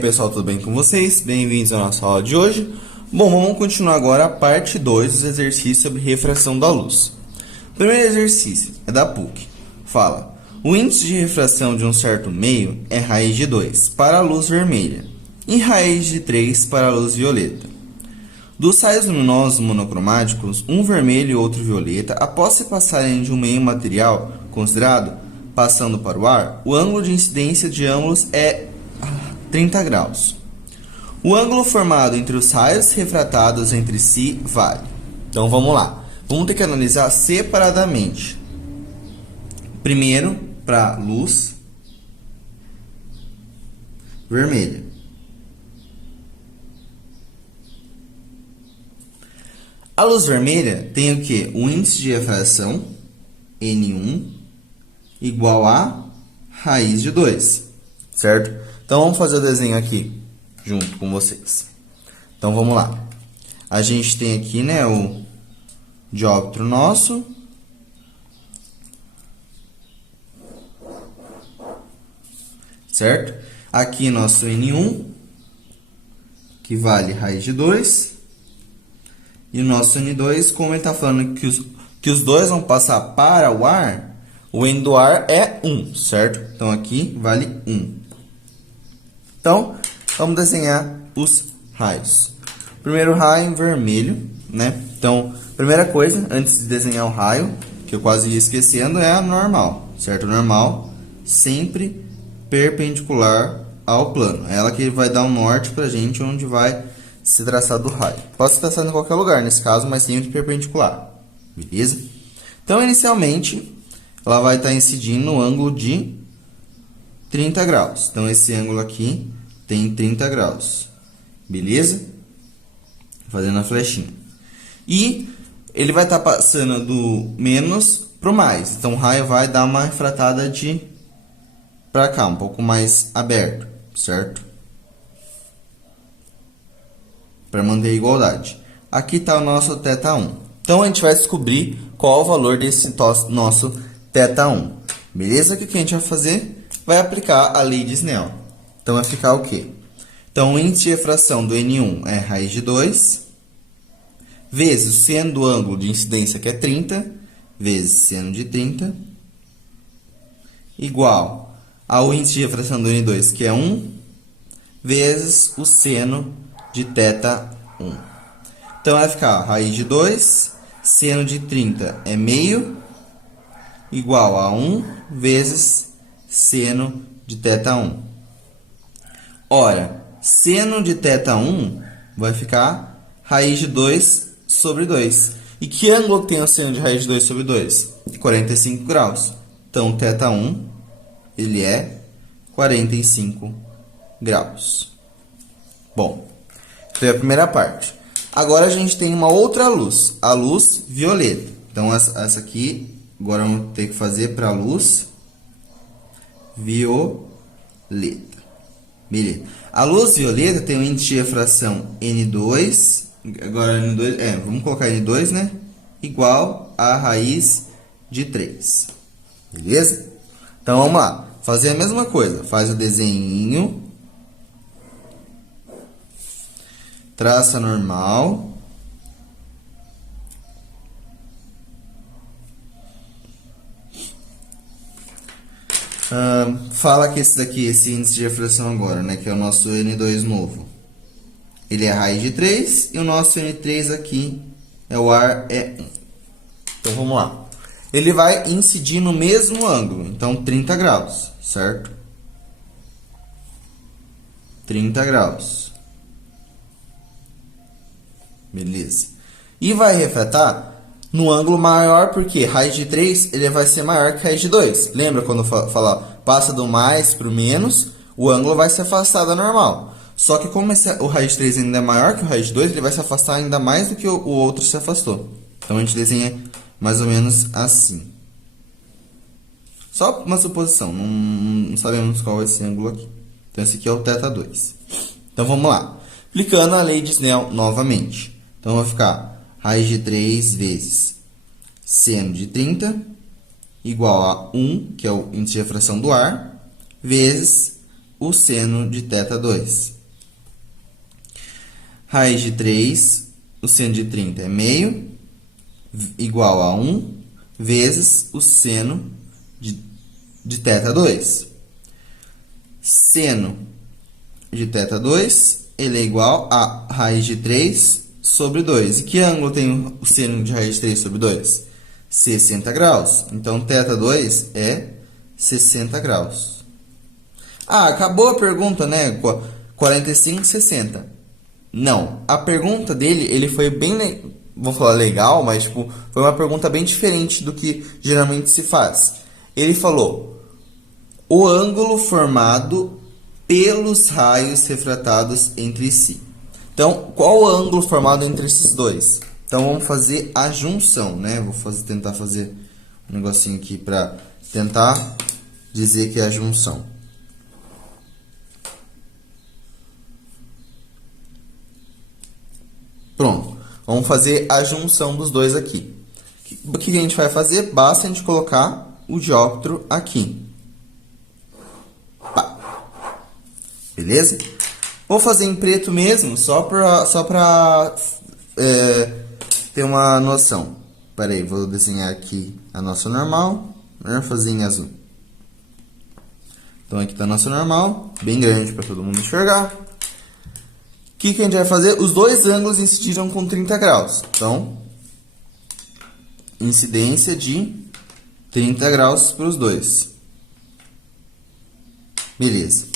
pessoal, tudo bem com vocês? Bem-vindos à nossa aula de hoje. Bom, vamos continuar agora a parte 2 dos exercícios sobre refração da luz. O primeiro exercício é da PUC. Fala: o índice de refração de um certo meio é raiz de 2 para a luz vermelha e raiz de 3 para a luz violeta. Dos raios luminosos monocromáticos, um vermelho e outro violeta, após se passarem de um meio material considerado passando para o ar, o ângulo de incidência de ambos é 30 graus. O ângulo formado entre os raios refratados entre si vale. Então vamos lá. Vamos ter que analisar separadamente. Primeiro, para luz vermelha. A luz vermelha tem o que? O índice de refração, N1, igual a raiz de 2, certo? Então, vamos fazer o desenho aqui, junto com vocês. Então, vamos lá. A gente tem aqui, né, o dióptro nosso. Certo? Aqui, nosso N1, que vale raiz de 2. E o nosso N2, como ele está falando que os dois vão passar para o ar, o N do ar é 1, certo? Então, aqui vale 1. Então, vamos desenhar os raios. Primeiro raio em vermelho, né? Então, primeira coisa, antes de desenhar o raio, que eu quase ia esquecendo, é a normal, certo? Normal, sempre perpendicular ao plano. É ela que vai dar um norte pra gente, onde vai ser traçado o raio. Pode ser traçado em qualquer lugar, nesse caso, mas sempre perpendicular. Beleza? Então, inicialmente, ela vai estar incidindo no ângulo de 30 graus. Então, esse ângulo aqui tem 30 graus. Beleza? Fazendo a flechinha. E ele vai estar passando do menos para o mais. Então, o raio vai dar uma refratada de para cá, um pouco mais aberto, certo? Para manter a igualdade. Aqui está o nosso θ1. Então, a gente vai descobrir qual o valor desse nosso θ1. Beleza? O que a gente vai fazer? Vai aplicar a lei de Snell. Então, vai ficar o quê? Então, o índice de refração do N1 é raiz de 2, vezes o seno do ângulo de incidência, que é 30, vezes seno de 30, igual ao índice de refração do N2, que é 1, vezes o seno de θ1. Então, vai ficar raiz de 2, seno de 30 é meio, igual a 1 vezes seno de θ1. Ora, seno de θ1 vai ficar raiz de 2 sobre 2. E que ângulo tem o seno de raiz de 2 sobre 2? 45 graus. Então, θ1 ele é 45 graus. Bom, essa é a primeira parte. Agora, a gente tem uma outra luz, a luz violeta. Então, essa aqui, agora vamos ter que fazer para a luz violeta. Beleza. A luz violeta tem um índice de refração N2. Agora, N2, vamos colocar N2, né? Igual a raiz de 3. Beleza? Então, vamos lá. Fazer a mesma coisa. Faz o desenho. Traça normal. Fala que esse daqui, esse índice de refração agora, né, que é o nosso N2 novo, ele é raiz de 3 e o nosso N3 aqui é o ar é 1. Então, vamos lá. Ele vai incidir no mesmo ângulo, então 30 graus, certo? 30 graus. Beleza. E vai refratar no ângulo maior, porque raiz de 3 ele vai ser maior que raiz de 2. Lembra quando falar passa do mais para o menos, o ângulo vai se afastar da normal. Só que como o raiz de 3 ainda é maior que o raiz de 2, ele vai se afastar ainda mais do que o outro se afastou. Então, a gente desenha mais ou menos assim. Só uma suposição, não sabemos qual é esse ângulo aqui. Então, esse aqui é o θ2. Então, vamos lá. Aplicando a lei de Snell novamente. Então, vai ficar raiz de 3 vezes seno de 30 igual a 1, que é o índice de refração do ar, vezes o seno de θ2. Raiz de 3, o seno de 30 é meio, igual a 1 vezes o seno de θ2. Seno de θ2, ele é igual a raiz de 3 sobre 2. E que ângulo tem o seno de raiz de 3 sobre 2? 60 graus. Então, θ2 é 60 graus. Ah, acabou a pergunta, né? 45, 60. Não. A pergunta dele, ele foi bem, vou falar legal, mas tipo, foi uma pergunta bem diferente do que geralmente se faz. Ele falou o ângulo formado pelos raios refratados entre si. Então, qual o ângulo formado entre esses dois? Então, vamos fazer a junção, né? Vou tentar fazer um negocinho aqui para tentar dizer que é a junção. Pronto. Vamos fazer a junção dos dois aqui. O que a gente vai fazer? Basta a gente colocar o dióptro aqui. Beleza? Vou fazer em preto mesmo, só pra ter uma noção. Pera aí, vou desenhar aqui a nossa normal. Vou fazer em azul. Então, aqui está a nossa normal, bem grande para todo mundo enxergar. O que a gente vai fazer? Os dois ângulos incidiram com 30 graus. Então, incidência de 30 graus para os dois. Beleza.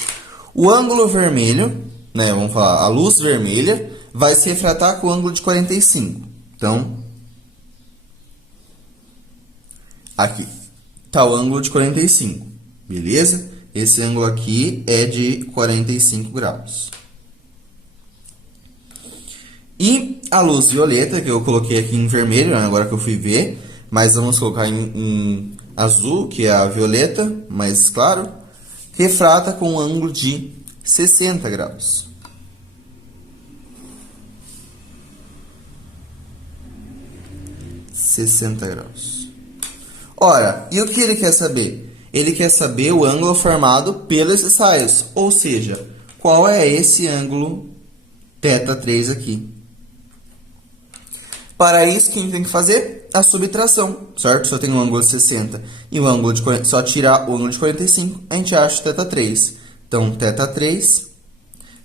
O ângulo vermelho, né, vamos falar, a luz vermelha, vai se refratar com o ângulo de 45. Então, aqui está o ângulo de 45, beleza? Esse ângulo aqui é de 45 graus. E a luz violeta, que eu coloquei aqui em vermelho, né, agora que eu fui ver, mas vamos colocar em azul, que é a violeta, mais claro, refrata com um ângulo de 60 graus. Ora, e o que ele quer saber? Ele quer saber o ângulo formado pelos raios, ou seja, qual é esse ângulo θ3 aqui. Para isso, o que a gente tem que fazer? A subtração, certo? Se eu tenho um ângulo de 60 e um ângulo de 40, só tirar o ângulo de 45, a gente acha o θ3. Então, θ3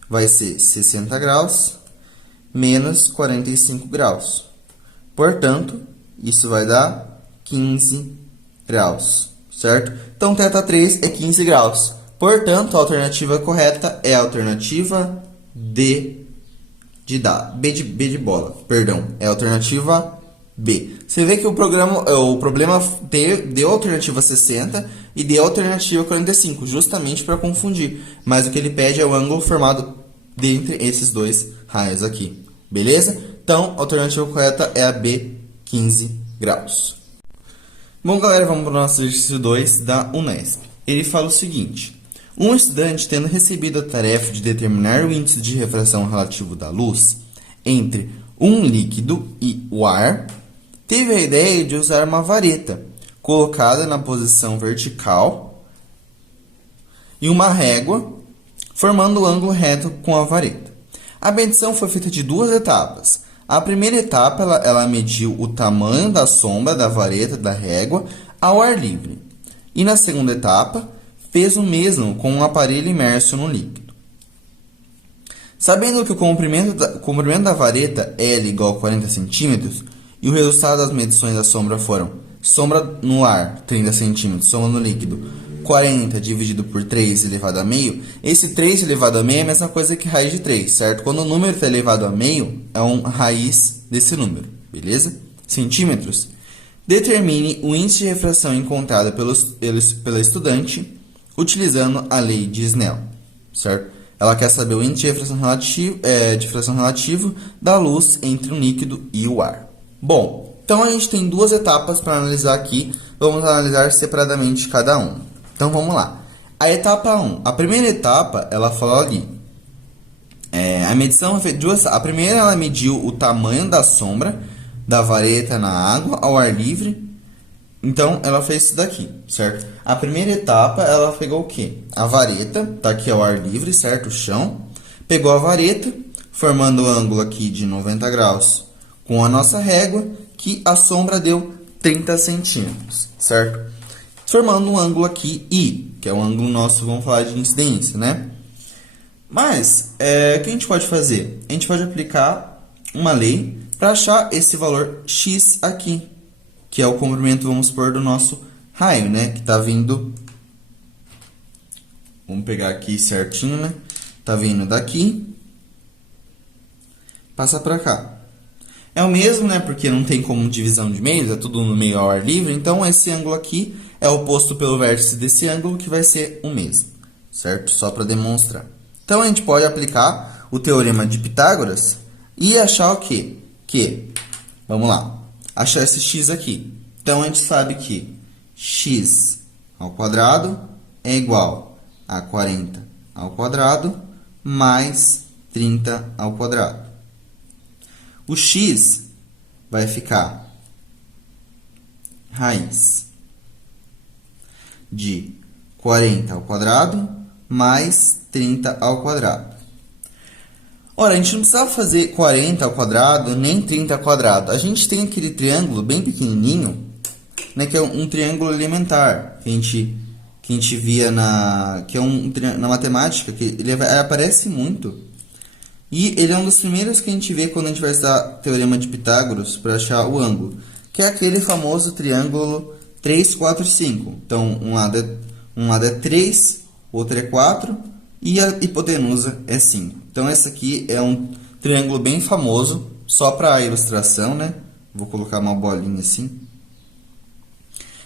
vai ser 60 graus menos 45 graus. Portanto, isso vai dar 15 graus, certo? Então, θ3 é 15 graus. Portanto, a alternativa correta é a alternativa B de bola, perdão. É a alternativa B. Você vê que o problema deu a alternativa 60 e deu a alternativa 45, justamente para confundir. Mas o que ele pede é o ângulo formado dentre esses dois raios aqui. Beleza? Então, a alternativa correta é a B, 15 graus. Bom, galera, vamos para o nosso exercício 2 da Unesp. Ele fala o seguinte: um estudante, tendo recebido a tarefa de determinar o índice de refração relativo da luz entre um líquido e o ar, teve a ideia de usar uma vareta colocada na posição vertical e uma régua, formando o ângulo reto com a vareta. A medição foi feita de duas etapas. A primeira etapa, ela mediu o tamanho da sombra da vareta da régua ao ar livre. E na segunda etapa, fez o mesmo com um aparelho imerso no líquido. Sabendo que o comprimento da vareta L igual a 40 cm e o resultado das medições da sombra foram sombra no ar, 30 cm, sombra no líquido, 40 dividido por 3 elevado a meio, esse 3 elevado a meio é a mesma coisa que raiz de 3, certo? Quando o número está elevado a meio, é uma raiz desse número, beleza? Centímetros. Determine o índice de refração encontrado pela estudante utilizando a lei de Snell, certo? Ela quer saber o índice de refração relativo da luz entre o líquido e o ar. Bom, então a gente tem duas etapas para analisar aqui. Vamos analisar separadamente cada um. Então vamos lá. A etapa 1. A primeira etapa, ela fala ali. A medição foi duas. A primeira, ela mediu o tamanho da sombra da vareta na água ao ar livre. Então, ela fez isso daqui, certo? A primeira etapa, ela pegou o quê? A vareta, tá aqui ao ar livre, certo? O chão. Pegou a vareta, formando o ângulo aqui de 90 graus com a nossa régua, que a sombra deu 30 centímetros, certo? Formando um ângulo aqui I, que é o ângulo nosso, vamos falar de incidência, né? Mas, o que a gente pode fazer? A gente pode aplicar uma lei para achar esse valor X aqui, que é o comprimento, vamos supor, do nosso raio, né? Que está vindo... Vamos pegar aqui certinho, né? Está vindo daqui, passa para cá. É o mesmo, né? Porque não tem como divisão de meios, é tudo no meio ao ar livre. Então, esse ângulo aqui é oposto pelo vértice desse ângulo, que vai ser o mesmo, certo? Só para demonstrar. Então, a gente pode aplicar o teorema de Pitágoras e achar o quê? Vamos lá, achar esse x aqui. Então, a gente sabe que x ao quadrado é igual a 40 ao quadrado mais 30 ao quadrado. O x vai ficar raiz de 40 ao quadrado mais 30 ao quadrado. Ora, a gente não precisava fazer 40 ao quadrado nem 30 ao quadrado. A gente tem aquele triângulo bem pequenininho, né, que é um triângulo elementar, que a gente via na matemática, que ele aparece muito. E ele é um dos primeiros que a gente vê quando a gente vai estudar teorema de Pitágoras para achar o ângulo, que é aquele famoso triângulo 3, 4, 5. Então, um lado é 3, o outro é 4 e a hipotenusa é 5. Então, esse aqui é um triângulo bem famoso, só para ilustração, né? Vou colocar uma bolinha assim.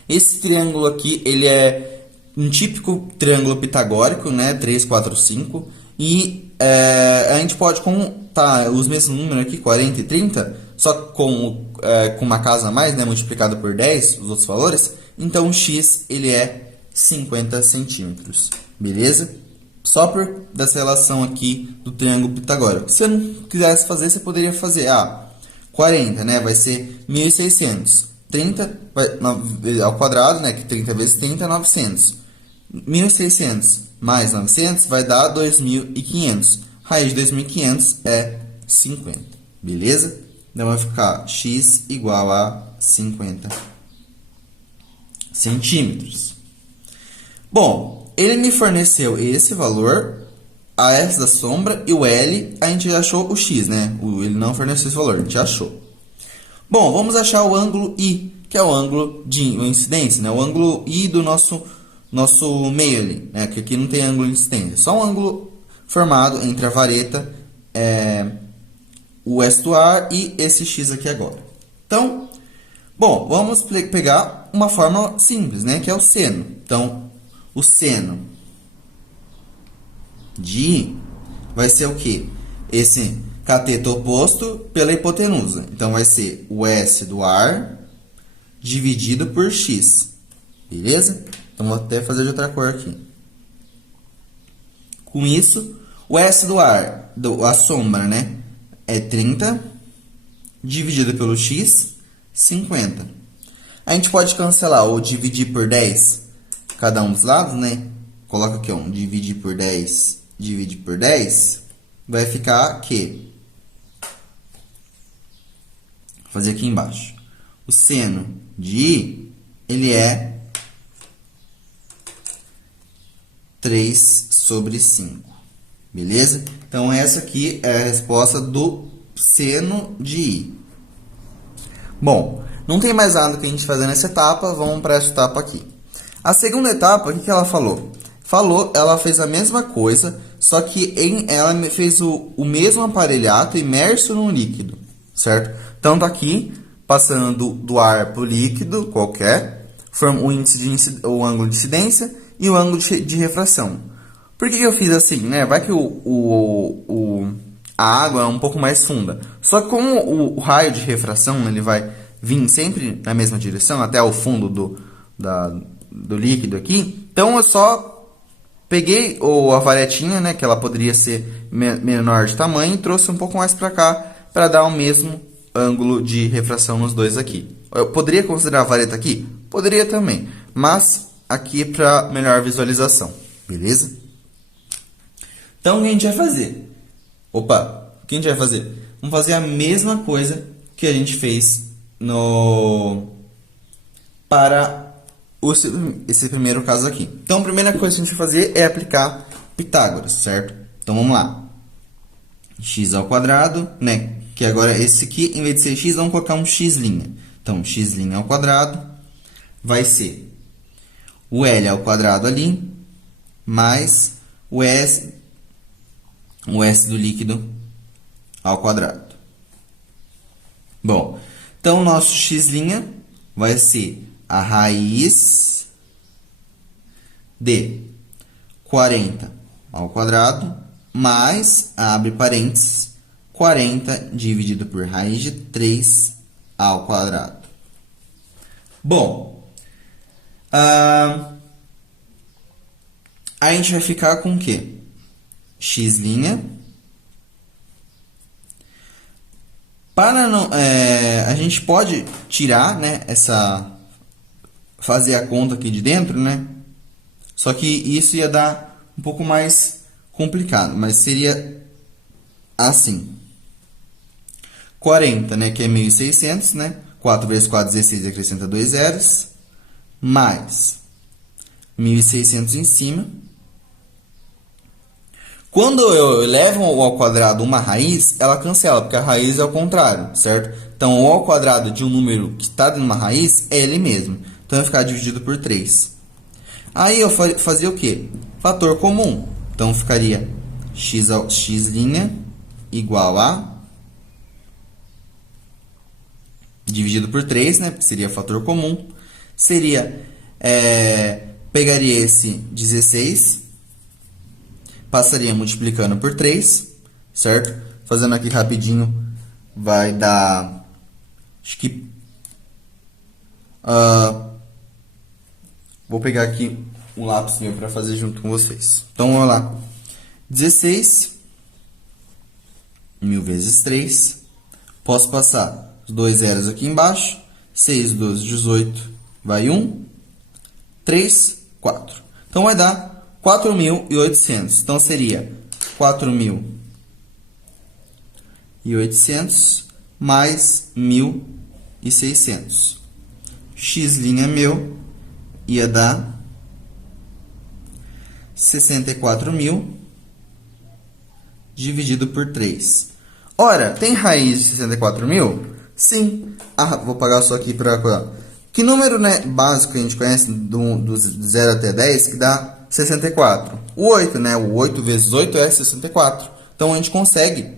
Esse triângulo aqui, ele é um típico triângulo pitagórico, né? 3, 4, 5. E a gente pode contar os mesmos números aqui, 40 e 30, só com uma casa a mais, né? Multiplicado por 10, os outros valores. Então, o x ele é 50 centímetros, beleza? Só por dessa relação aqui do triângulo pitagórico. Se eu não quisesse fazer, você poderia fazer 40, né? Vai ser 1.600. 30 ao quadrado, né? Que 30 vezes 30 é 900. 1.600 mais 900 vai dar 2.500. Raiz de 2.500 é 50, beleza? Então, vai ficar x igual a 50 centímetros. Bom, ele me forneceu esse valor, a S da sombra, e o L, a gente já achou o x, né? Ele não forneceu esse valor, a gente achou. Bom, vamos achar o ângulo I, que é o ângulo de incidência, né? O ângulo I do nosso meio ali, né? Que aqui não tem ângulo de incidência, só um ângulo formado entre a vareta, o S do ar e esse x aqui agora. Então, bom, vamos pegar uma fórmula simples, né? Que é o seno. Então, o seno de I vai ser o quê? Esse cateto oposto pela hipotenusa. Então, vai ser o S do ar dividido por x. Beleza? Então, vou até fazer de outra cor aqui. Com isso, o S do ar, a sombra, né? É 30 dividido pelo x, 50. A gente pode cancelar ou dividir por 10 cada um dos lados, né? Coloca aqui, dividir por 10, divide por 10, vai ficar que... Vou fazer aqui embaixo. O seno de I, ele é 3 sobre 5. Beleza? Então, essa aqui é a resposta do seno de I. Bom, não tem mais nada que a gente fazer nessa etapa, vamos para essa etapa aqui. A segunda etapa, o que ela falou? Ela fez a mesma coisa, só que ela fez o mesmo aparelhato imerso num líquido, certo? Tanto aqui, passando do ar para o líquido qualquer, forma o ângulo de incidência e o ângulo de refração. Por que eu fiz assim, né? Vai que a água é um pouco mais funda. Só que como o raio de refração ele vai vir sempre na mesma direção, até o fundo do líquido aqui, então eu só peguei a varetinha, né? Que ela poderia ser menor de tamanho, e trouxe um pouco mais para cá, para dar o mesmo ângulo de refração nos dois aqui. Eu poderia considerar a vareta aqui? Poderia também, mas aqui para melhor visualização, beleza? Então, o que a gente vai fazer? Opa, o que a gente vai fazer? Vamos fazer a mesma coisa que a gente fez para esse primeiro caso aqui. Então, a primeira coisa que a gente vai fazer é aplicar Pitágoras, certo? Então, vamos lá. X ao quadrado, né? Que agora esse aqui, em vez de ser x, vamos colocar um x'. Então, x' ao quadrado vai ser o L ao quadrado ali, mais o S do líquido ao quadrado. Bom, então o nosso x' vai ser a raiz de 40 ao quadrado, mais, abre parênteses, 40 dividido por raiz de 3 ao quadrado. Bom, a gente vai ficar com o quê? X'. Para não, a gente pode tirar, né, fazer a conta aqui de dentro, né? Só que isso ia dar um pouco mais complicado, mas seria assim. 40, né, que é 1.600, né? 4 vezes 4, 16, acrescenta 2 zeros, mais 1.600 em cima. Quando eu levo ao quadrado uma raiz, ela cancela, porque a raiz é ao contrário, certo? Então, o ao quadrado de um número que está dentro de uma raiz é ele mesmo. Então, vai ficar dividido por 3. Aí, eu fazia o quê? Fator comum. Então, ficaria x' igual a... dividido por 3, né? Porque seria fator comum. Seria... pegaria esse 16... passaria multiplicando por 3, certo? Fazendo aqui rapidinho, vai dar... acho que... vou pegar aqui um lápis meu para fazer junto com vocês. Então, vamos lá. 16 mil vezes 3. Posso passar os 2 zeros aqui embaixo. 6, 12, 18. Vai 1. 3, 4. Então, vai dar 4.800. Então, seria 4.800 mais 1.600. X' meu ia dar 64.000 dividido por 3. Ora, tem raiz de 64.000? Sim. Vou pagar só aqui para... Que número, né, básico a gente conhece do 0 até 10 que dá 64? O 8, né? O 8 vezes 8 é 64. Então, a gente consegue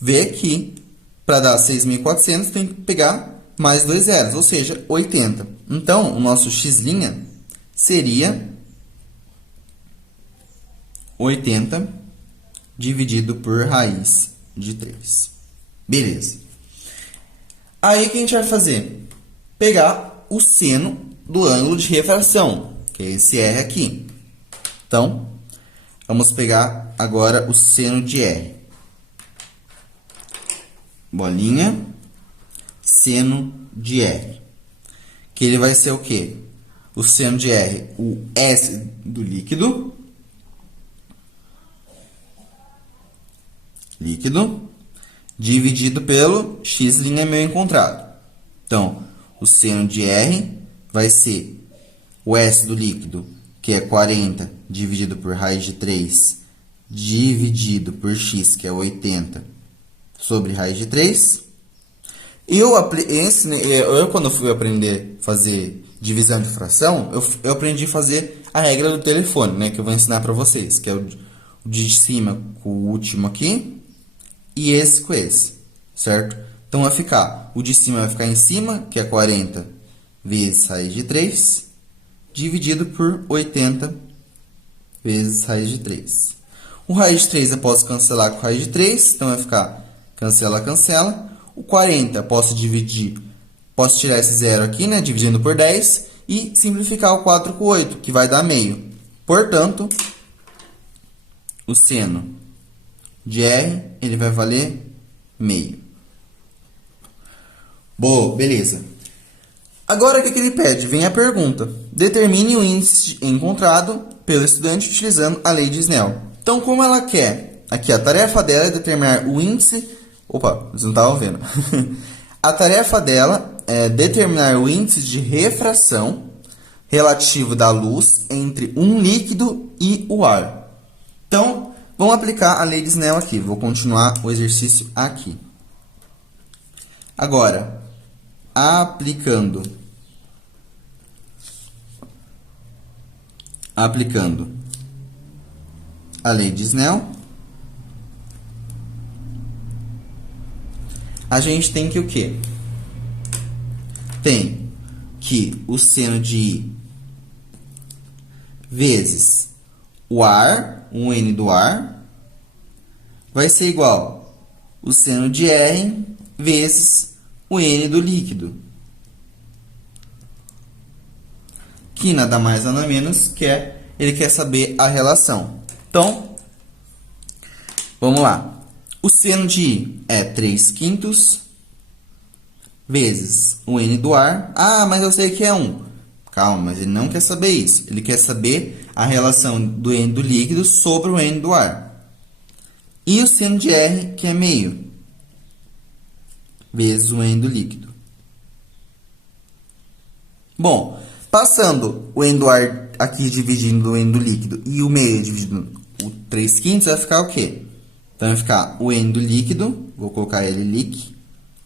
ver que para dar 6.400 tem que pegar mais 2 zeros, ou seja, 80. Então, o nosso x' seria 80 dividido por raiz de 3. Beleza. Aí, o que a gente vai fazer? Pegar o seno do ângulo de refração, que é esse R aqui. Então, vamos pegar agora o seno de R. Bolinha, seno de R. Que ele vai ser o quê? O seno de R, o S do líquido. Dividido pelo x' meu encontrado. Então, o seno de R vai ser o S do líquido, que é 40, dividido por raiz de 3, dividido por x, que é 80, sobre raiz de 3. Eu quando fui aprender a fazer divisão de fração, eu aprendi a fazer a regra do telefone, né, que eu vou ensinar para vocês, que é o de cima com o último aqui, e esse com esse, certo? Então, vai ficar, o de cima vai ficar em cima, que é 40 vezes raiz de 3, dividido por 80 vezes raiz de 3. O raiz de 3 eu posso cancelar com raiz de 3, então vai ficar cancela, cancela. O 40 posso tirar esse zero aqui, né, dividindo por 10, e simplificar o 4 com 8, que vai dar meio. Portanto, o seno de R, ele vai valer meio. Boa, beleza. Agora, o que ele pede? Vem a pergunta. Determine o índice encontrado pelo estudante utilizando a lei de Snell. Então, como ela quer? Aqui, a tarefa dela é determinar o índice... Opa, vocês não estavam vendo. A tarefa dela é determinar o índice de refração relativo da luz entre um líquido e o ar. Então, vamos aplicar a lei de Snell aqui. Vou continuar o exercício aqui. Agora, aplicando a lei de Snell, a gente tem que o quê? Tem que o seno de I vezes o ar, o N do ar, vai ser igual o seno de R vezes o N do líquido. Que nada mais nada menos que ele quer saber a relação. Então, vamos lá. O seno de I é 3/5 vezes o N do ar. Ah, mas eu sei que é 1. Calma, mas ele não quer saber isso. Ele quer saber a relação do N do líquido sobre o N do ar. E o seno de R, que é meio, vezes o N do líquido. Bom, passando o N do ar aqui dividindo o N do líquido e o meio dividindo o 3/5, vai ficar o quê? Então, vai ficar o N do líquido, vou colocar ele liq,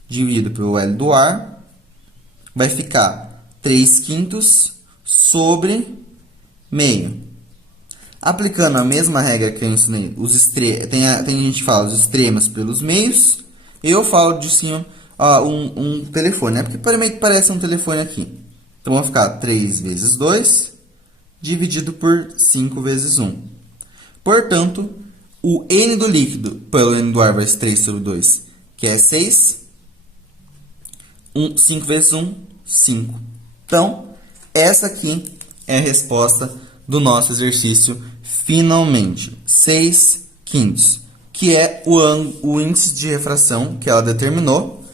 dividido pelo L do ar, vai ficar 3/5 sobre meio. Aplicando a mesma regra que eu ensinei, tem gente que fala os extremos pelos meios, eu falo de cima um telefone, né? Porque parece um telefone aqui. Então, vai ficar 3 vezes 2, dividido por 5 vezes 1. Portanto, o N do líquido pelo N do ar vai ser 3 sobre 2, que é 6. 5 vezes 1, 5. Então, essa aqui é a resposta do nosso exercício, finalmente. 6/5, que é o índice de refração que ela determinou,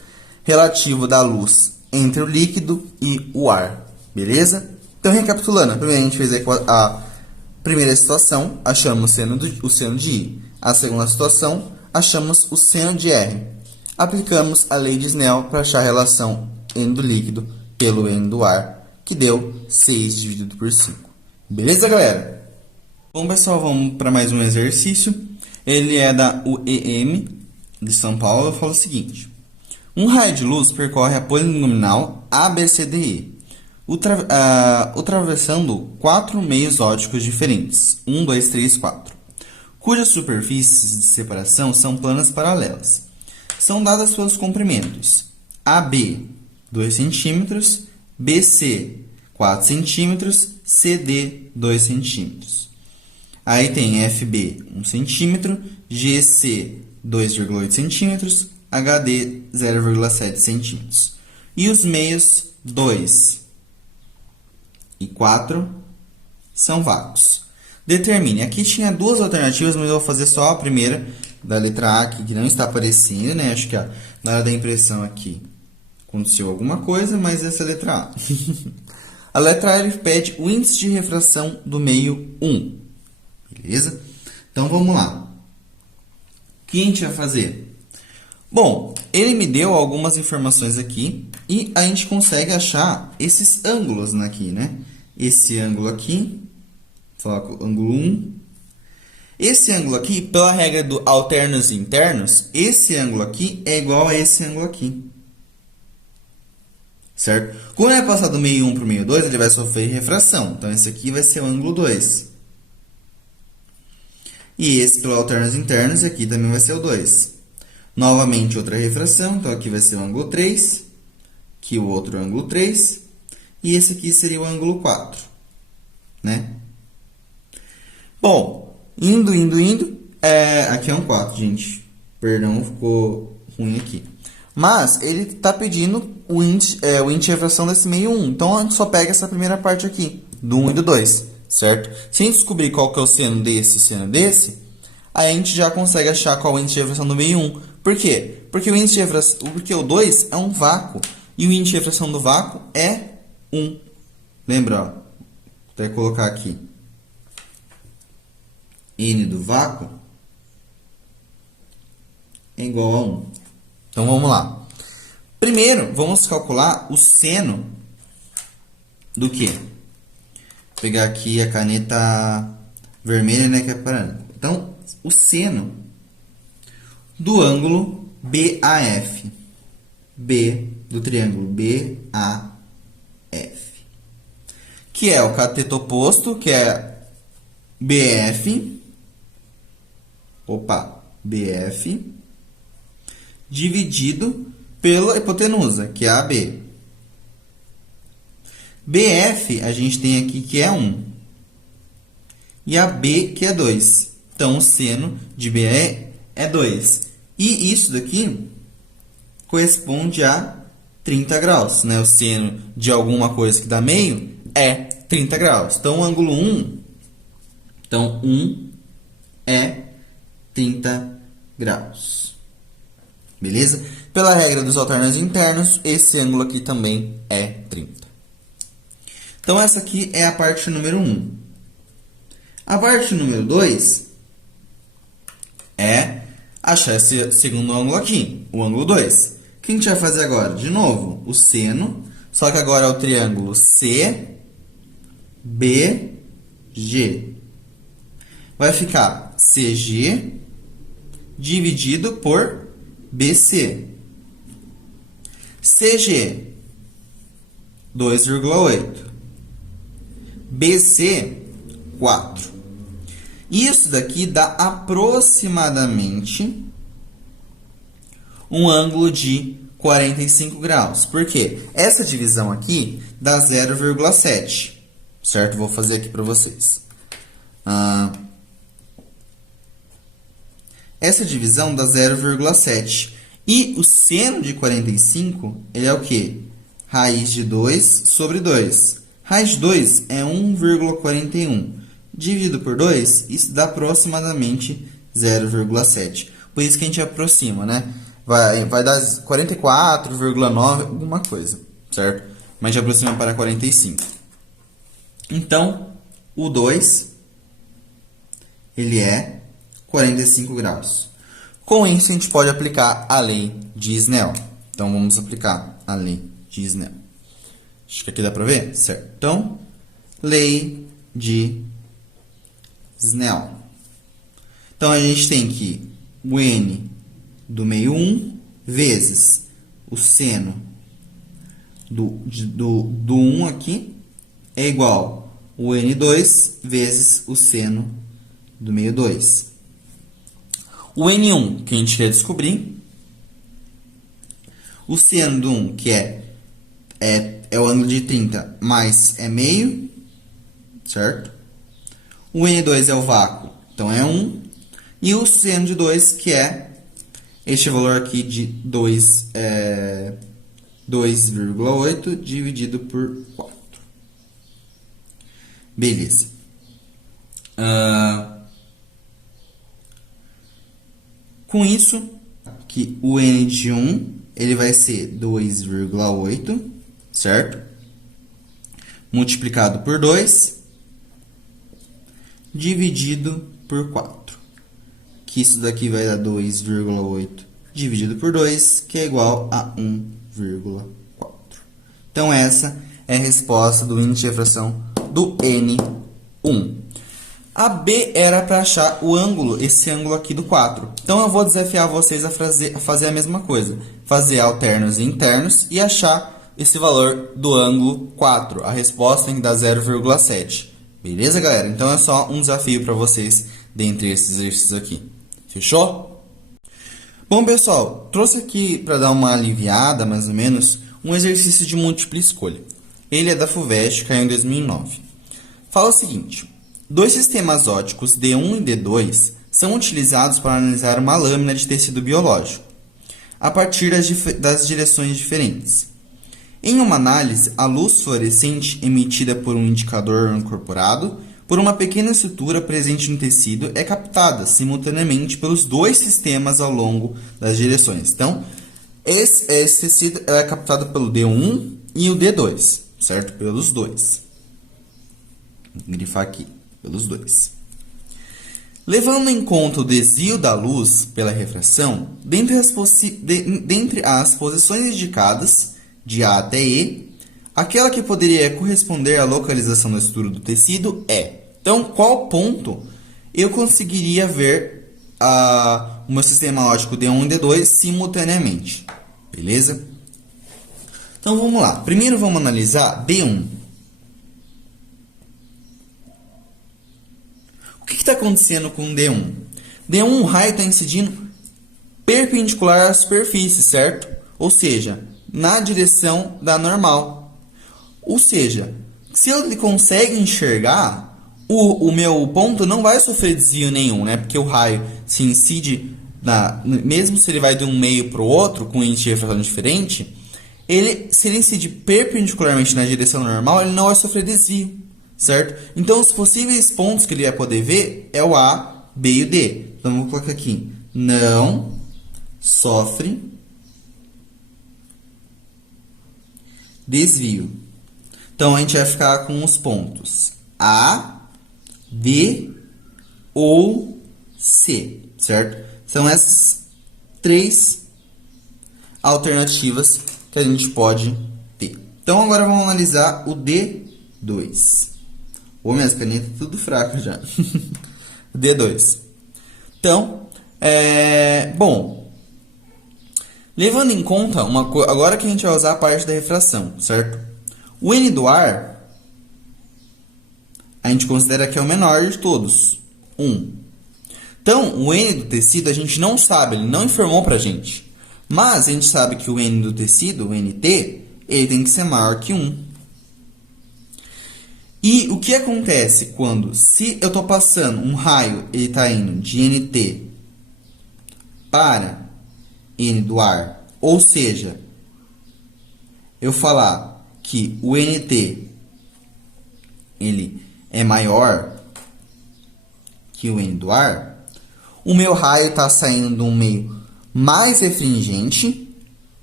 relativo da luz entre o líquido e o ar. Beleza? Então, recapitulando, primeiro a gente fez a primeira situação, achamos o seno de I. A segunda situação, achamos o seno de R. Aplicamos a lei de Snell para achar a relação N do líquido pelo N do ar, que deu 6 dividido por 5. Beleza, galera? Bom, pessoal, vamos para mais um exercício. Ele é da UEM de São Paulo. Eu falo o seguinte. Um raio de luz percorre a polinomial ABCDE, atravessando 4 meios ópticos diferentes, 1, 2, 3, 4, cujas superfícies de separação são planas paralelas. São dadas seus comprimentos: AB, 2 cm, BC, 4 cm, CD, 2 cm. Aí tem FB, 1 cm, GC, 2,8 cm, HD, 0,7 cm. E os meios 2 e 4 são vácuos. Determine. Aqui tinha duas alternativas, mas eu vou fazer só a primeira, da letra A aqui, que não está aparecendo, né? Acho que na hora da impressão aqui aconteceu alguma coisa, mas essa é a letra A. A letra A ele pede o índice de refração do meio 1. Beleza? Então, vamos lá. O que a gente vai fazer? Bom, ele me deu algumas informações aqui e a gente consegue achar esses ângulos aqui, né? Esse ângulo aqui, vou falar com o ângulo 1. Esse ângulo aqui, pela regra do alternos e internos, esse ângulo aqui é igual a esse ângulo aqui. Certo? Quando é passar do meio 1 para o meio 2, ele vai sofrer refração. Então, esse aqui vai ser o ângulo 2. E esse, pelo alternos internos, aqui também vai ser o 2. Novamente, outra refração. Então, aqui vai ser o ângulo 3. Aqui o outro ângulo 3. E esse aqui seria o ângulo 4. Né? Bom, indo. Aqui é um 4, gente. Perdão, ficou ruim aqui. Mas ele está pedindo o índice de refração desse meio 1. Então, a gente só pega essa primeira parte aqui, do 1 e do 2, certo? Se a gente descobrir qual que é o seno desse e o seno desse, aí a gente já consegue achar qual é o índice de refração do meio 1. Por quê? Porque o 2 é um vácuo. E o índice de refração do vácuo é 1. Lembra, ó? Vou até colocar aqui n do vácuo é igual a 1. Então, vamos lá. Primeiro, vamos calcular o seno do quê? Vou pegar aqui a caneta vermelha, né, que é para... Então, o seno do ângulo BAF. B do triângulo BAF. Que é o cateto oposto, que é BF. BF. Dividido pela hipotenusa, que é AB. BF, a gente tem aqui que é 1. E AB, que é 2. Então, o seno de BE é 2. E isso daqui corresponde a 30 graus. Né? O seno de alguma coisa que dá meio é 30 graus. Então, o ângulo 1, então, 1 é 30 graus. Beleza? Pela regra dos alternos internos, esse ângulo aqui também é 30. Então, essa aqui é a parte número 1. A parte número 2 é achar esse segundo ângulo aqui, o ângulo 2. O que a gente vai fazer agora? De novo, o seno, só que agora é o triângulo CBG. Vai ficar CG dividido por BC. CG, 2,8. BC, 4. Isso daqui dá aproximadamente um ângulo de 45 graus. Por quê? Essa divisão aqui dá 0,7. Certo? Vou fazer aqui para vocês. Essa divisão dá 0,7. E o seno de 45, ele é o quê? Raiz de 2 sobre 2. Raiz de 2 é 1,41. Dividido por 2, isso dá aproximadamente 0,7. Por isso que a gente aproxima, né? Vai dar 44,9, alguma coisa, certo? Mas a gente aproxima para 45. Então, o 2, ele é 45 graus. Com isso, a gente pode aplicar a lei de Snell. Então, vamos aplicar a lei de Snell. Acho que aqui dá para ver? Certo. Então, lei de Snell. Então, a gente tem que o n do meio 1 vezes o seno do 1 aqui é igual o n2 vezes o seno do meio 2. O n1, que a gente quer descobrir. O seno do 1, que é o ângulo de 30, mais é meio, certo? O n2 é o vácuo, então é 1. E o seno de 2, que é este valor aqui de 2,8 dividido por 4. Beleza. Com isso, que o n de 1 ele vai ser 2,8, certo? Multiplicado por 2, dividido por 4. Que isso daqui vai dar 2,8 dividido por 2, que é igual a 1,4. Então, essa é a resposta do índice de refração do N1. A B era para achar o ângulo, esse ângulo aqui do 4. Então, eu vou desafiar vocês a fazer a mesma coisa. Fazer alternos e internos e achar esse valor do ângulo 4. A resposta tem que dar 0,7. Beleza, galera? Então, é só um desafio para vocês dentre esses exercícios aqui. Fechou? Bom, pessoal, trouxe aqui para dar uma aliviada, mais ou menos, um exercício de múltipla escolha. Ele é da FUVEST, caiu em 2009. Fala o seguinte: dois sistemas óticos D1 e D2 são utilizados para analisar uma lâmina de tecido biológico, a partir das direções diferentes. Em uma análise, a luz fluorescente emitida por um indicador incorporado por uma pequena estrutura presente no tecido é captada simultaneamente pelos dois sistemas ao longo das direções. Então, esse tecido é captado pelo D1 e o D2. certo? Pelos dois. Vou grifar aqui, pelos dois. Levando em conta o desvio da luz pela refração, dentre as posições indicadas, de A até E, aquela que poderia corresponder à localização da estrutura do tecido é... Então, qual ponto eu conseguiria ver o meu sistema óptico D1 e D2 simultaneamente? Beleza? Então, vamos lá. Primeiro, vamos analisar D1. O que está acontecendo com D1? D1, o raio está incidindo perpendicular à superfície, certo? Ou seja, na direção da normal. Ou seja, se ele consegue enxergar, o meu ponto não vai sofrer desvio nenhum, né? Porque o raio se incide, mesmo se ele vai de um meio para o outro, com um índice de refração diferente, se ele incide perpendicularmente na direção normal, ele não vai sofrer desvio, certo? Então, os possíveis pontos que ele vai poder ver é o A, B e o D. Então, vou colocar aqui, não sofre desvio. Então, a gente vai ficar com os pontos A, D ou C, certo? São essas três alternativas que a gente pode ter. Então, agora vamos analisar o D2. Ô, minhas canetas tudo fraco já. D2. Então, bom, levando em conta agora que a gente vai usar a parte da refração, certo? O N do ar, a gente considera que é o menor de todos, 1. Então, o N do tecido a gente não sabe, ele não informou pra gente. Mas a gente sabe que o N do tecido, o NT, ele tem que ser maior que 1. E o que acontece quando, se eu estou passando um raio, ele está indo de NT para N do ar, ou seja, eu falar que o NT ele é maior que o N do ar, o meu raio está saindo de um meio mais refringente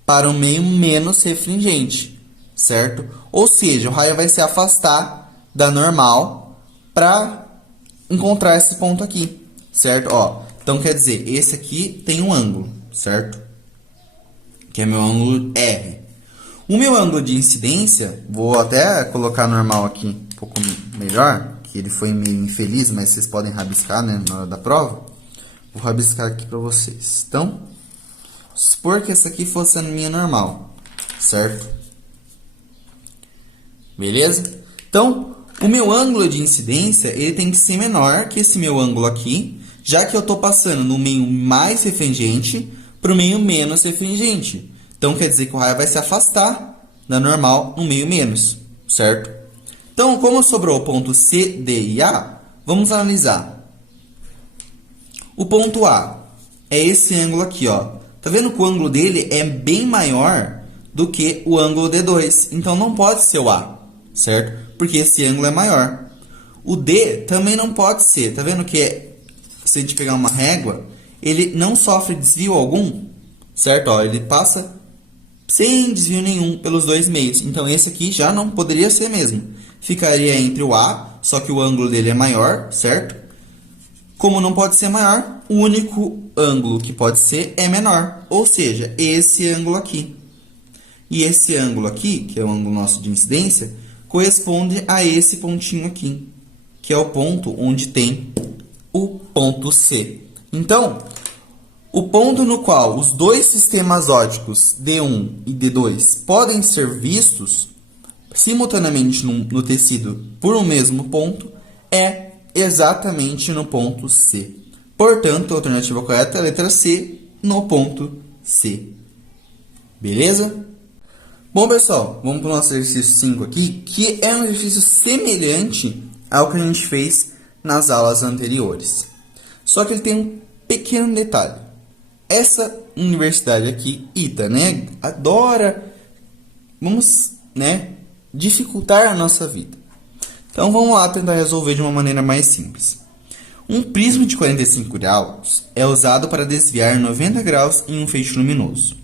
para um meio menos refringente, certo? Ou seja, o raio vai se afastar da normal para encontrar esse ponto aqui, certo? Ó, então, quer dizer, esse aqui tem um ângulo, certo? Que é meu ângulo R. O meu ângulo de incidência, vou até colocar normal aqui um pouco melhor, que ele foi meio infeliz, mas vocês podem rabiscar, né, na hora da prova. Vou rabiscar aqui para vocês. Então, supor que essa aqui fosse a minha normal, certo? Beleza? Então, o meu ângulo de incidência, ele tem que ser menor que esse meu ângulo aqui, já que eu estou passando no meio mais refringente para o meio menos refringente. Então, quer dizer que o raio vai se afastar da normal no meio menos, certo? Então, como sobrou o ponto C, D e A, vamos analisar. O ponto A é esse ângulo aqui, ó. Tá vendo que o ângulo dele é bem maior do que o ângulo D2. Então, não pode ser o A, certo? Porque esse ângulo é maior. O D também não pode ser. Tá vendo que se a gente pegar uma régua, ele não sofre desvio algum, certo? Ó, ele passa sem desvio nenhum pelos dois meios. Então, esse aqui já não poderia ser mesmo. Ficaria entre o A, só que o ângulo dele é maior, certo? Como não pode ser maior, o único ângulo que pode ser é menor. Ou seja, esse ângulo aqui. E esse ângulo aqui, que é o ângulo nosso de incidência, corresponde a esse pontinho aqui, que é o ponto onde tem o ponto C. Então, o ponto no qual os dois sistemas ópticos D1 e D2 podem ser vistos simultaneamente no tecido por um mesmo ponto é exatamente no ponto C. Portanto, a alternativa correta é a letra C, no ponto C. Beleza? Bom, pessoal, vamos para o nosso exercício 5 aqui, que é um exercício semelhante ao que a gente fez nas aulas anteriores. Só que ele tem um pequeno detalhe. Essa universidade aqui, ITA, né, adora, dificultar a nossa vida. Então, vamos lá tentar resolver de uma maneira mais simples. Um prisma de 45 graus é usado para desviar 90 graus em um feixe luminoso.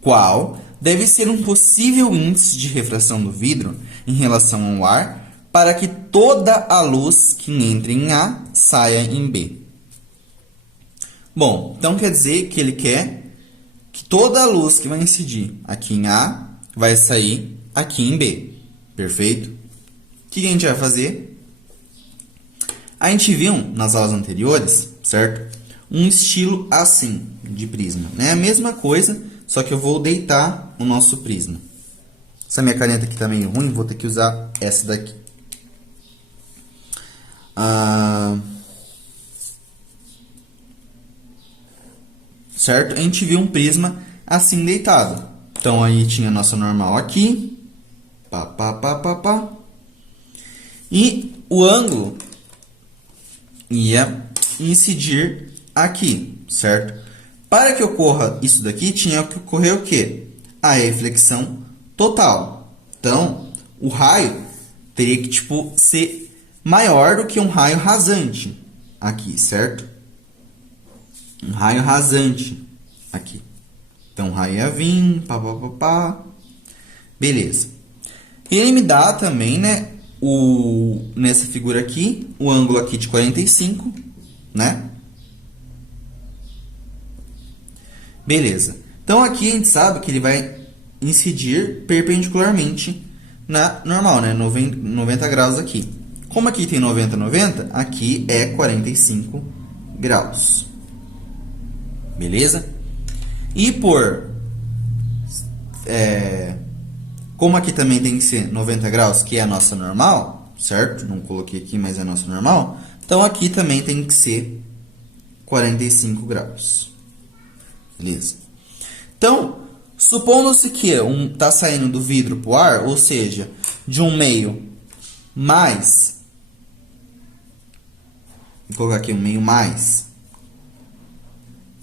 Qual deve ser um possível índice de refração do vidro em relação ao ar para que toda a luz que entre em A saia em B. Bom, então quer dizer que ele quer que toda a luz que vai incidir aqui em A vai sair aqui em B. Perfeito? O que a gente vai fazer? A gente viu nas aulas anteriores, certo? Um estilo assim de prisma. É a mesma coisa, só que eu vou deitar o nosso prisma. Essa minha caneta aqui tá meio ruim, vou ter que usar essa daqui. Certo? A gente viu um prisma assim deitado. Então, aí tinha a nossa normal aqui. Pá, pá, pá, pá, pá. E o ângulo ia incidir aqui, certo? Para que ocorra isso daqui, tinha que ocorrer o quê? A reflexão total. Então, o raio teria que, tipo, ser maior do que um raio rasante aqui, certo? Um raio rasante aqui. Então, o raio ia vir, pá, pá, pá, pá. Beleza. Ele me dá também, né, nessa figura aqui, o ângulo aqui de 45, né? Beleza. Então, aqui a gente sabe que ele vai incidir perpendicularmente na normal, né? 90 graus aqui. Como aqui tem 90, 90, aqui é 45 graus. Beleza? E como aqui também tem que ser 90 graus, que é a nossa normal, certo? Não coloquei aqui, mas é a nossa normal. Então, aqui também tem que ser 45 graus. Beleza? Então, supondo-se que está saindo do vidro para o ar, ou seja, de um meio mais, vou colocar aqui um meio mais,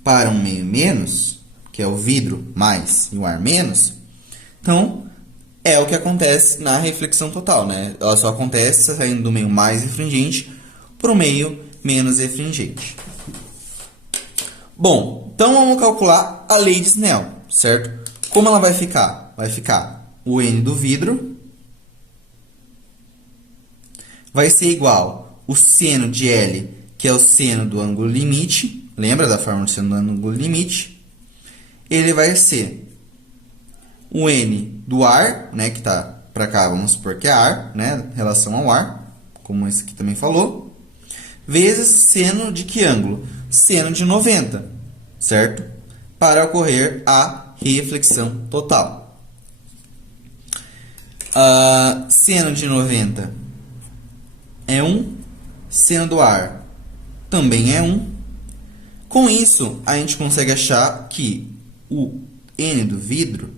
para um meio menos, que é o vidro mais e o ar menos, então, é o que acontece na reflexão total, né? Ela só acontece saindo do meio mais refringente para o meio menos refringente. Bom, então vamos calcular a lei de Snell, certo? Como ela vai ficar? Vai ficar o N do vidro vai ser igual o seno de L, que é o seno do ângulo limite. Lembra da fórmula do seno do ângulo limite? Ele vai ser o N do ar, né, que está para cá, vamos supor que é ar, né, em relação ao ar, como esse aqui também falou, vezes seno de que ângulo? Seno de 90, certo? Para ocorrer a reflexão total. Seno de 90 é 1, seno do ar também é 1. Com isso, a gente consegue achar que o N do vidro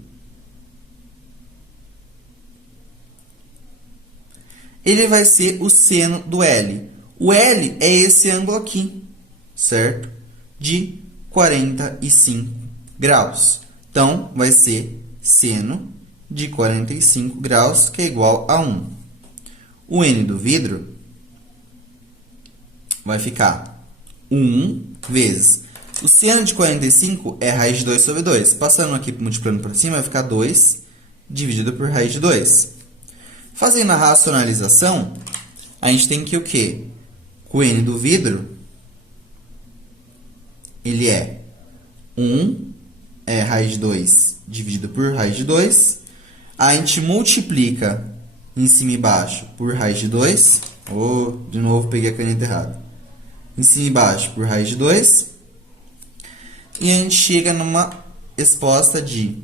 ele vai ser o seno do L. O L é esse ângulo aqui, certo? De 45 graus. Então, vai ser seno de 45 graus, que é igual a 1. O N do vidro vai ficar 1 vezes. O seno de 45 é raiz de 2 sobre 2. Passando aqui, multiplicando por cima, vai ficar 2 dividido por raiz de 2. Fazendo a racionalização, a gente tem que o quê? O N do vidro, ele é 1 raiz de 2 dividido por raiz de 2. A gente multiplica em cima e embaixo por raiz de 2. De novo, peguei a caneta errada. Em cima e embaixo por raiz de 2. E a gente chega numa resposta de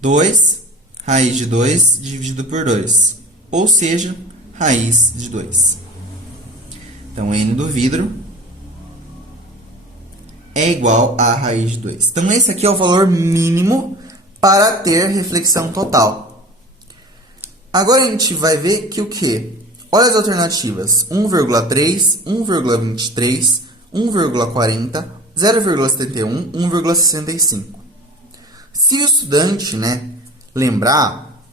2 raiz de 2 dividido por 2. Ou seja, raiz de 2. Então, N do vidro é igual a raiz de 2. Então, esse aqui é o valor mínimo para ter reflexão total. Agora, a gente vai ver que o quê? Olha as alternativas. 1,3, 1,23, 1,40, 0,71, 1,65. Se o estudante, lembrar,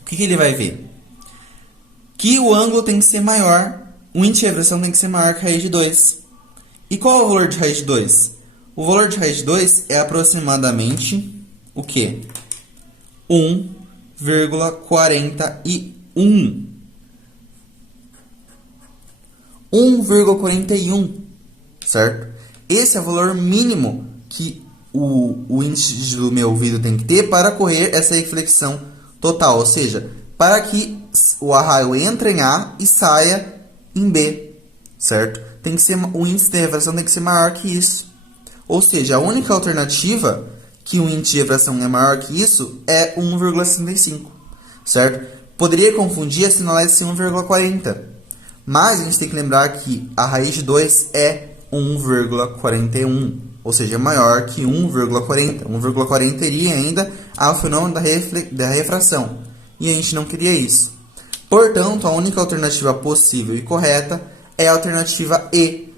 o que ele vai ver? Que o ângulo tem que ser maior, o índice de refração tem que ser maior que a raiz de 2. E qual é o valor de raiz de 2? O valor de raiz de 2 é aproximadamente o quê? 1,41. 1,41, certo? Esse é o valor mínimo que o índice do meu vidro tem que ter para correr essa reflexão total, ou seja, para que o raio entre em A e saia em B, certo? Tem que ser, o índice de refração tem que ser maior que isso. Ou seja, a única alternativa que o índice de refração é maior que isso é 1,65, certo? Poderia confundir e assinalar esse 1,40, mas a gente tem que lembrar que a raiz de 2 é 1,41, ou seja, maior que 1,40. 1,40 iria ainda ao fenômeno da refração, e a gente não queria isso. Portanto, a única alternativa possível e correta é a alternativa E,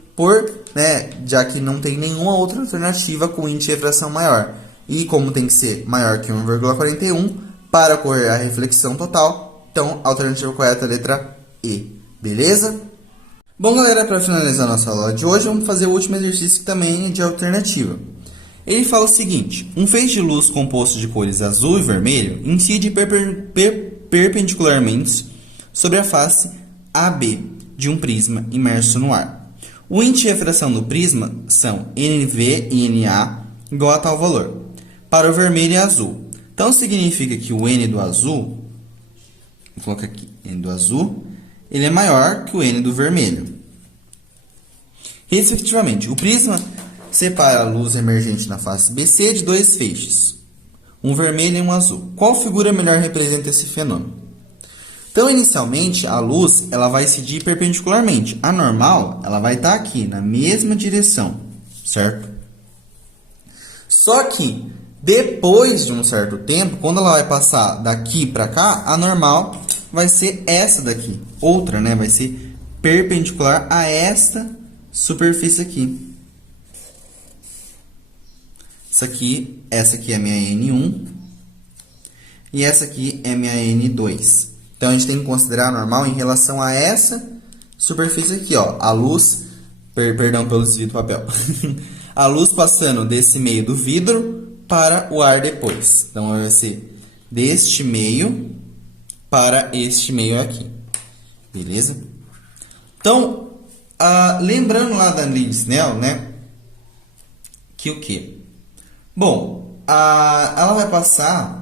já que não tem nenhuma outra alternativa com índice de refração maior. E como tem que ser maior que 1,41 para ocorrer a reflexão total, então a alternativa correta é a letra E. Beleza? Bom, galera, para finalizar nossa aula de hoje, vamos fazer o último exercício que também é de alternativa. Ele fala o seguinte: um feixe de luz composto de cores azul e vermelho incide perpendicularmente sobre a face AB de um prisma imerso no ar. O índice de refração do prisma são NV e NA igual a tal valor, para o vermelho e azul. Então, significa que o N do azul, vou colocar aqui, N do azul, ele é maior que o N do vermelho. Respectivamente, o prisma separa a luz emergente na face BC de dois feixes, um vermelho e um azul. Qual figura melhor representa esse fenômeno? Então, inicialmente, a luz ela vai incidir perpendicularmente. A normal ela vai estar aqui, na mesma direção, certo? Só que, depois de um certo tempo, quando ela vai passar daqui para cá, a normal vai ser essa daqui. Outra, né? Vai ser perpendicular a esta superfície aqui. Essa aqui é minha N1 e essa aqui é minha N2. Então, a gente tem que considerar a normal em relação a essa superfície aqui, ó. A luz, perdão pelo desvio do papel. A luz passando desse meio do vidro para o ar depois. Então, vai ser deste meio para este meio aqui. Beleza? Então, lembrando lá da lei de Snell, né? Que o quê? Bom, ela vai passar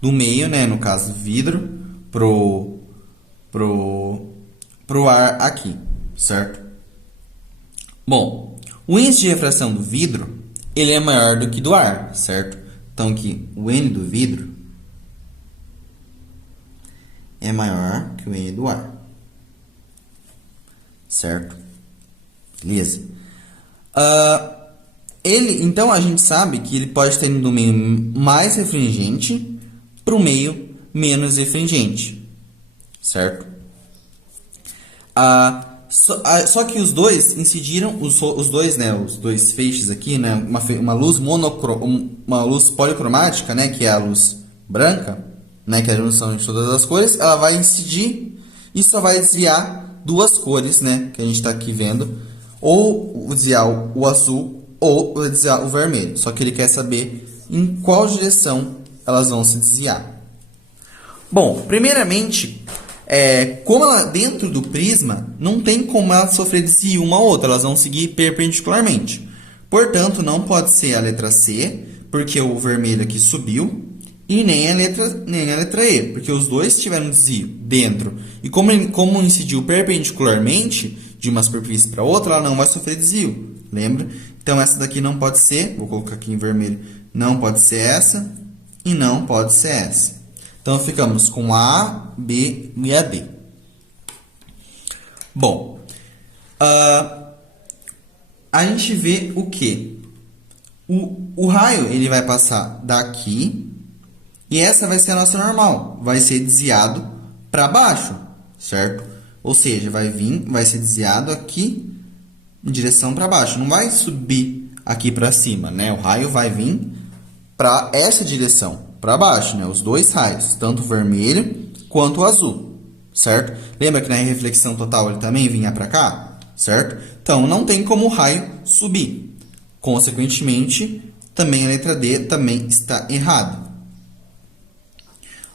do meio, né, no caso vidro, pro ar aqui, certo? Bom, o índice de refração do vidro, ele é maior do que do ar, certo? Então, aqui, o N do vidro é maior que o N do ar, certo? Beleza? Então, a gente sabe que ele pode estar indo do meio mais refringente para o meio menos refringente, certo? Só que os dois incidiram, os dois feixes aqui, né? Uma luz uma luz policromática, né? Que é a luz branca, né? Que é a junção de todas as cores, ela vai incidir e só vai desviar duas cores, né? Que a gente está aqui vendo, ou desviar o azul ou desviar o vermelho. Só que ele quer saber em qual direção elas vão se desviar. Bom, primeiramente, como ela dentro do prisma, não tem como ela sofrer desvio uma ou outra, elas vão seguir perpendicularmente. Portanto, não pode ser a letra C, porque o vermelho aqui subiu, e nem a letra E, porque os dois tiveram desvio dentro. E como incidiu perpendicularmente de uma superfície para outra, ela não vai sofrer desvio, lembra? Então, essa daqui não pode ser, vou colocar aqui em vermelho, não pode ser essa e não pode ser essa. Então, ficamos com A, B e a D. Bom, a gente vê o quê? O raio ele vai passar daqui e essa vai ser a nossa normal. Vai ser desviado para baixo, certo? Ou seja, vai ser desviado aqui em direção para baixo. Não vai subir aqui para cima, né? O raio vai vir para essa direção, para baixo, né? Os dois raios, tanto o vermelho quanto o azul, certo? Lembra que na reflexão total ele também vinha para cá, certo? Então, não tem como o raio subir. Consequentemente, também a letra D também está errada.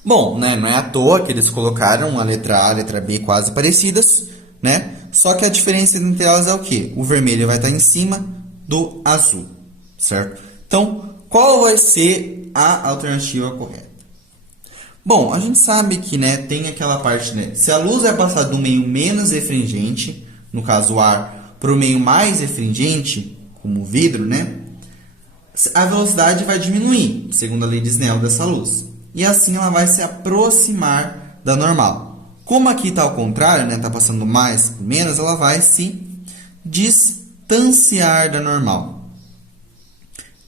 Bom, né, não é à toa que eles colocaram a letra A e a letra B quase parecidas, né? Só que a diferença entre elas é o quê? O vermelho vai estar em cima do azul, certo? Então, qual vai ser a alternativa correta? Bom, a gente sabe que, né, tem aquela parte, né, se a luz vai passar do meio menos refringente, no caso o ar, para o meio mais refringente, como o vidro, né, a velocidade vai diminuir, segundo a lei de Snell dessa luz. E assim ela vai se aproximar da normal. Como aqui está ao contrário, né, está passando mais por menos, ela vai se distanciar da normal.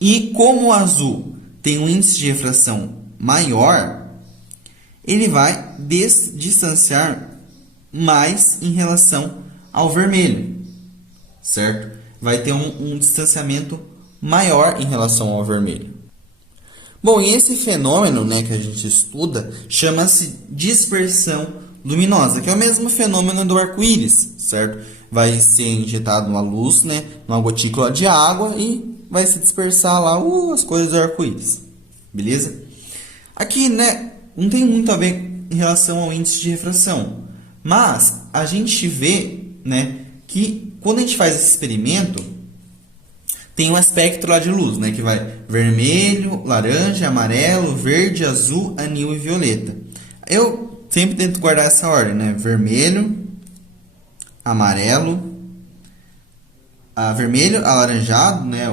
E como o azul tem um índice de refração maior, ele vai distanciar mais em relação ao vermelho, certo? Vai ter um distanciamento maior em relação ao vermelho. Bom, e esse fenômeno, né, que a gente estuda chama-se dispersão luminosa, que é o mesmo fenômeno do arco-íris, certo? Vai ser injetado uma luz, né, numa gotícula de água e vai se dispersar lá as cores do arco-íris, beleza? Aqui, né, não tem muito a ver em relação ao índice de refração, mas a gente vê, né, que quando a gente faz esse experimento, tem um espectro lá de luz, né, que vai vermelho, laranja, amarelo, verde, azul, anil e violeta. Eu sempre tento guardar essa ordem, né, vermelho, amarelo, vermelho, alaranjado, né,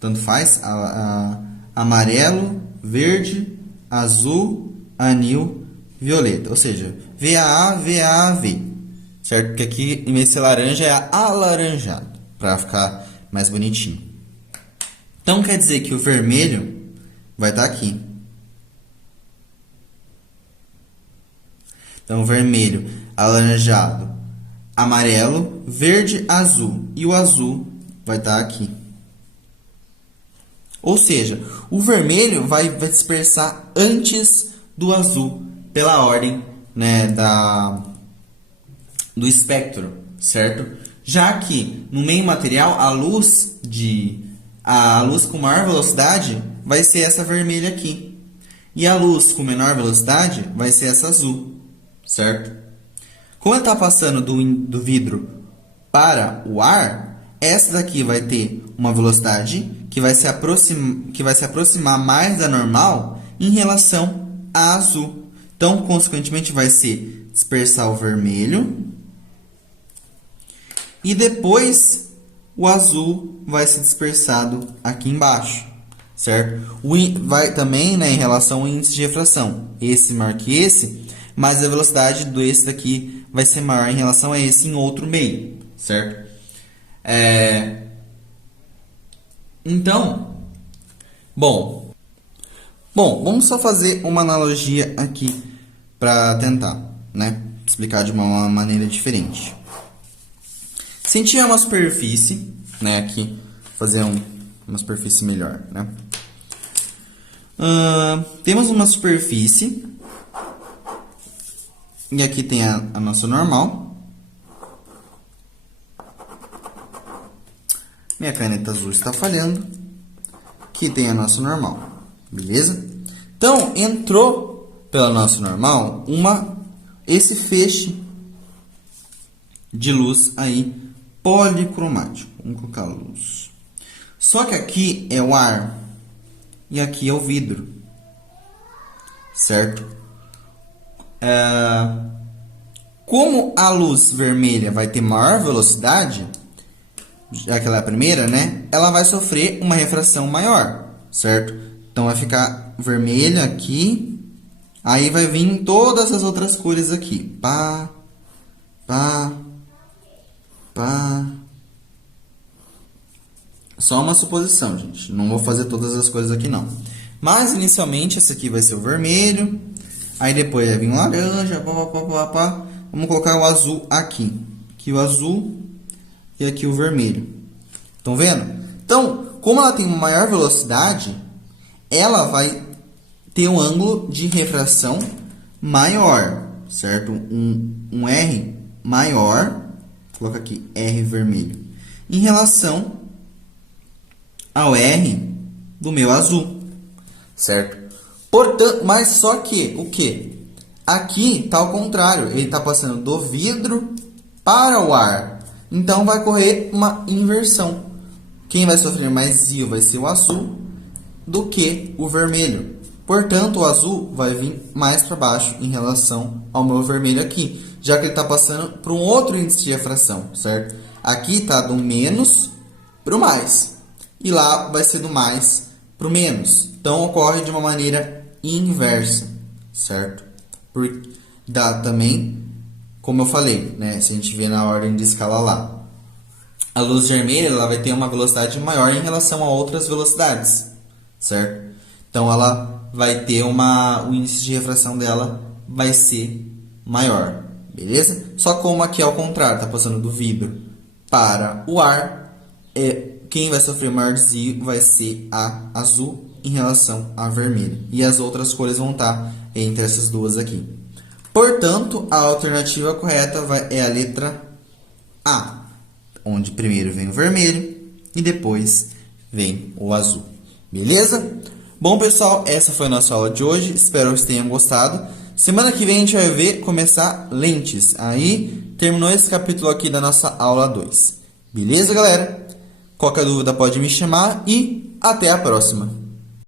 tanto faz, amarelo, verde, azul, anil, violeta. Ou seja, VAA, VAA, V. Certo? Porque aqui, em vez de ser laranja, é alaranjado. Para ficar mais bonitinho. Então, quer dizer que o vermelho vai estar aqui. Então, vermelho, alaranjado, amarelo, verde, azul. E o azul vai estar aqui. Ou seja, o vermelho vai dispersar antes do azul, pela ordem, né, do espectro, certo? Já que no meio material a luz com maior velocidade vai ser essa vermelha aqui. E a luz com menor velocidade vai ser essa azul, certo? Como ela está passando do vidro para o ar, essa daqui vai ter uma velocidade que vai se aproximar mais da normal em relação a azul. Então, consequentemente, vai se dispersar o vermelho e depois o azul vai ser dispersado aqui embaixo, certo? Vai também, né, em relação ao índice de refração. Esse maior que esse, mas a velocidade desse daqui vai ser maior em relação a esse em outro meio, certo? Então, bom, vamos só fazer uma analogia aqui para tentar, né, explicar de uma maneira diferente. Se a gente tiver uma superfície, né, aqui, fazer uma superfície melhor, né? Temos uma superfície e aqui tem a nossa normal. Minha caneta azul está falhando. Aqui tem a nossa normal, beleza? Então, entrou pela nossa normal esse feixe de luz aí policromático. Vamos colocar luz. Só que aqui é o ar e aqui é o vidro, certo? Como a luz vermelha vai ter maior velocidade, já que ela é a primeira, né? Ela vai sofrer uma refração maior, certo? Então vai ficar vermelha aqui, aí vai vir todas as outras cores aqui. Pá, pá, pá. Só uma suposição, gente. Não vou fazer todas as cores aqui, não. Mas, inicialmente, esse aqui vai ser o vermelho. Aí, depois vai vir o laranja, pá, pá, pá, pá. Vamos colocar o azul aqui. Aqui o azul e aqui o vermelho. Estão vendo? Então, como ela tem uma maior velocidade, ela vai ter um ângulo de refração maior, certo? Um R maior. Coloca aqui R vermelho. Em relação ao R do meu azul, certo? Portanto, mas só que, o que? Aqui está ao contrário, ele está passando do vidro para o ar. Então, vai ocorrer uma inversão. Quem vai sofrer mais ZIO vai ser o azul do que o vermelho. Portanto, o azul vai vir mais para baixo em relação ao meu vermelho aqui, já que ele está passando para um outro índice de refração, certo? Aqui está do menos para o mais, e lá vai ser do mais para o menos. Então, ocorre de uma maneira inversa, certo? Dá também, como eu falei, né? Se a gente vê na ordem de escala lá, a luz vermelha ela vai ter uma velocidade maior em relação a outras velocidades, certo? Então, ela vai ter o índice de refração dela vai ser maior, beleza? Só como aqui é ao contrário, está passando do vidro para o ar, quem vai sofrer maior desvio vai ser a azul em relação a vermelho. E as outras cores vão estar entre essas duas aqui. Portanto, a alternativa correta é a letra A, onde primeiro vem o vermelho e depois vem o azul. Beleza? Bom, pessoal, essa foi a nossa aula de hoje. Espero que vocês tenham gostado. Semana que vem a gente vai ver começar lentes. Aí, terminou esse capítulo aqui da nossa aula 2. Beleza, galera? Qualquer dúvida pode me chamar e até a próxima.